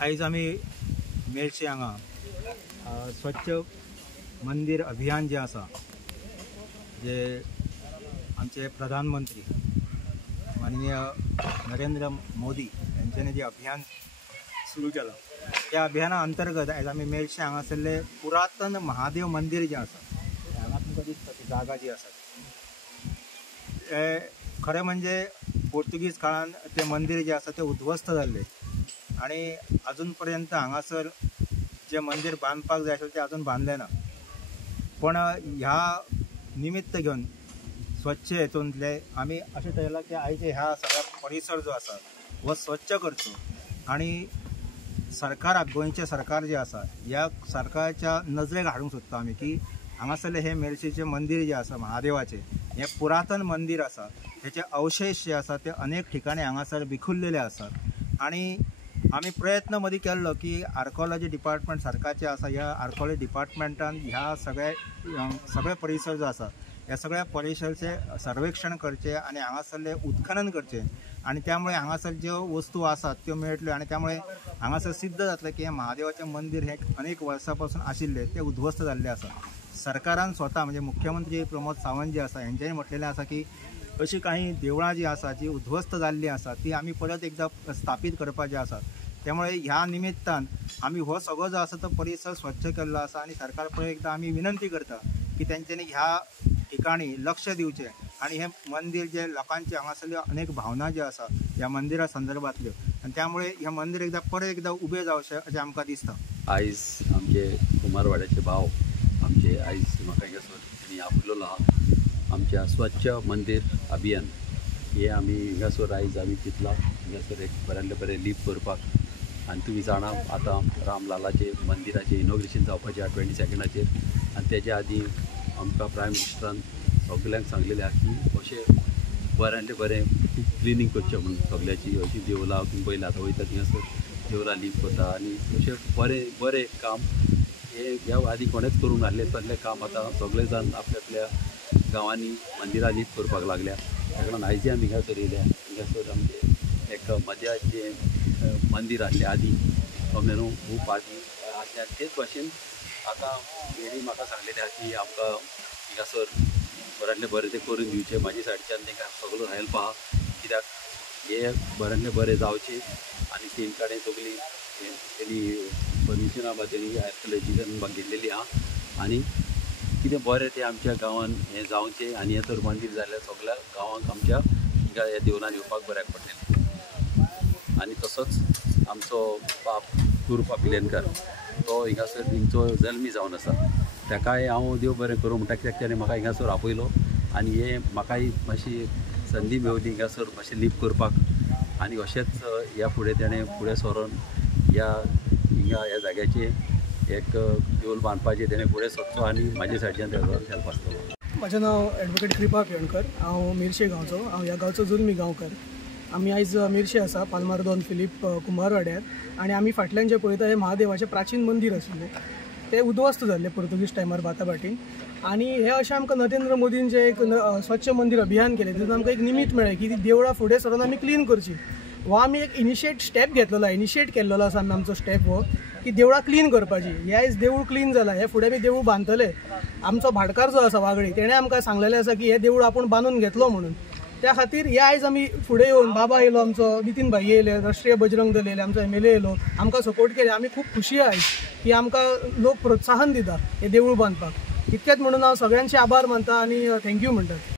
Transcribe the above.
आयज आमी मेळशे हांगा स्वच्छ मंदिर अभियान जे आसा जे आमचे प्रधानमंत्री माननीय नरेंद्र मोदी यांच्यानी जे अभियान सुरू केलं त्या अभियाना अंतर्गत आयज आमी मेळशे हांगासरले पुरातन महादेव मंदिर जे आसा हांगा तुमकां दिसता ती जागा जी आसा खरें म्हणजे पोर्तुगीज काळान ते मंदिर जे आसा ते उद्ध्वस्त जाल्ले आणि अजून पर्यंत हांगासर जे मंदिर बांदपाक जाय आशिल्लें ते अजून बांदलें ना। पण ह्या निमित्त घेवन स्वच्छ हेतूंतले आमी अशें ठरयलां की आयचे ह्या सगळा परिसर जो आसा हो स्वच्छ करचो आणि सरकार गोंयचें सरकार जे आसा ह्या सरकाराच्या नजरेक हाडूंक सोदता आमी की हांगासरले हे मेळशेचें मंदिर जे आसा महादेवाचें हें पुरातन मंदिर आसा त्याचे अवशेष जे आसा ते अनेक ठिकाणी हांगासर विखुरलेले आसात आणि आमी प्रयत्न मदीं केल्लो की आर्कोलॉजी डिपार्टमेंट सरकारचे आसा ह्या आर्कोलॉजी डिपार्टमेंटान ह्या सगळे परिसर जो आसा ह्या सगळ्या परिसरचे सर्वेक्षण करचे आणि हांगासरले उत्खनन करचे आणि त्यामुळे हांगासर ज्यो वस्तू आसात त्यो मेळटल्यो आणि त्यामुळे हांगासर सिद्ध जातलें की हे महादेवाचें मंदिर हे अनेक वर्सां पासून आशिल्ले ते उद्ध्वस्त जाल्ले आसा। सरकारान स्वता म्हणजे मुख्यमंत्री प्रमोद सावंत जे आसा हेंच्यांनी म्हटलेलें आसा की अशी काही देवळां जी आसा जी उद्ध्वस्त जाल्ली आसा ती आमी परत एकदा स्थापीत करपाचे आसात। त्यामुळे ह्या निमित्तान आमी हो सगळो जो आसा तो परिसर स्वच्छ केल्लो आसा आणि सरकार परत एकदा आमी विनंती करता की तेंच्यांनी ह्या ठिकाणी लक्ष दिवचें आणि हे मंदिर जे लोकांचे हांगासरल्यो अनेक भावना ज्यो आसा ह्या मंदिरा संदर्भातल्यो आणि त्यामुळे हे मंदिर परत एकदा उबें जावचें अशें आमकां दिसता। आयज आमचे कुमारवाड्याचे भाव आमचे आयज म्हाका हिंगासर आपयलो आहा आमच्या स्वच्छ मंदिर अभियान हे आमी हिंगासर आयज आमी चिंतला हिंगासर एक बरें लीप करपाक आनी तुमी जाणा आतां रामलालाचे मंदिराचें इनॉग्रेशन जावपाचें 22 आनी तेच्या आदीं आमकां प्रायम मिनिस्टरान सगल्यांक सांगलेलें आहा की अशें बरें क्लिनींग करचें म्हणून सगल्याची अशीं देवळां तुमी पळयलां आतां वयता थिंगासर देवळां लीप करता आनी अशें बरें काम हे ह्या आदीं कोणेच करूंक नासलें तसलें काम आतां सगळे जाण आपल्या गांवांनी मंदिरां लीप करपाक लागल्या। त्या कारणान आयज आमी हिंगासर येयल्या हिंगासर आमचें एक मद्याचें मंदिर आसलें आदीं न्हू खूब आदीं आसलें आनी तेच भाशेन आतां हेणी म्हाका सांगलेलें आहा की आमकां हिंगासर बरें तें करून दिवचें म्हाजे सायडीच्यान तांकां सगळो हेल्प आहा कित्याक हे बरें जावचें आनी तें कडेन सगळी तेणी परमिशना तेणी आर्किओलॉजीन म्हाका घेतलेली आहा आनी कितें बरें तें आमच्या गांवांत हें जावचें आनी हें तर मंदिर जाल्यार सगळ्या गांवांक आमच्या हिंगा ह्या देवळान येवपाक बऱ्याक पडटलें। आनी तसोच आमचो बाप गुरुपा पिलेनकार तो हिंगासर हिंगचो जल्मी जावन आसा ताकाय हांव देव बरें करूं म्हणटा कित्याक ताणें म्हाका हिंगासर आपयलो आनी हे म्हाकाय मातशी संदी मेवली हिंगासर मातशें लीप करपाक आनी अशेंच ह्या फुडें ताणें फुडें सरोन ह्या जाग्याचेर एक देवूळ बांदपाचें ताणें फुडें सरचो आनी म्हाजे सायडीच्यान तेजो हेल्प आसतलो। म्हजें नांव एडवोकेट कृपा केळणकर हांव मेर्शे गांवचो हांव ह्या गांवचो जल्मी गांवकार। आमी आयज मेर्शे आसा पालमार दोन फिलीप कुमारवाड्यार आणि आमी फाटल्यान जे पळयता हे महादेवाचें प्राचीन मंदिर आशिल्लें ते उद्ध्वस्त जाल्लें पोर्तुगीज टायमार बाटाबाटीन आनी हे अशें आमकां नरेंद्र मोदीन जे एक स्वच्छ मंदिर अभियान केलें तितून आमकां एक निमित्त मेळ्ळें की ती देवळां फुडें सरून आमी क्लीन करची हो आमी एक इनिशिएट केल्लो आसा आमी आमचो स्टेप हो की देवळां क्लीन करपाची। हे आयज देवूळ क्लीन जालां हे फुडें आमी देवूळ बांदतले। आमचो भाटकार जो आसा वागडी तेणें आमकां सांगलेलें आसा की हे देवूळ आपूण बांदून घेतलो म्हणून त्या खातीर हे आयज आमी फुडें येवन बाबा येयलो आमचो नितीन भाई येयले राष्ट्रीय बजरंग दल येयले आमचो MLA येयलो आमकां सपोर्ट केले आमी खूब खुशी आयज की आमकां लोक प्रोत्साहन दिता हे देवूळ बांदपाक। इतकेंच म्हणून हांव सगळ्यांचे आभार मानता आनी थँक्यू म्हणटा।